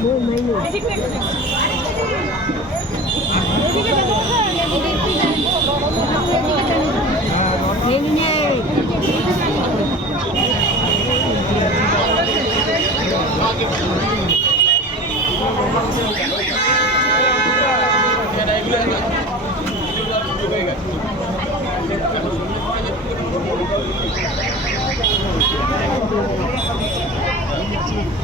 બહુ મહિનો দিচ্ছি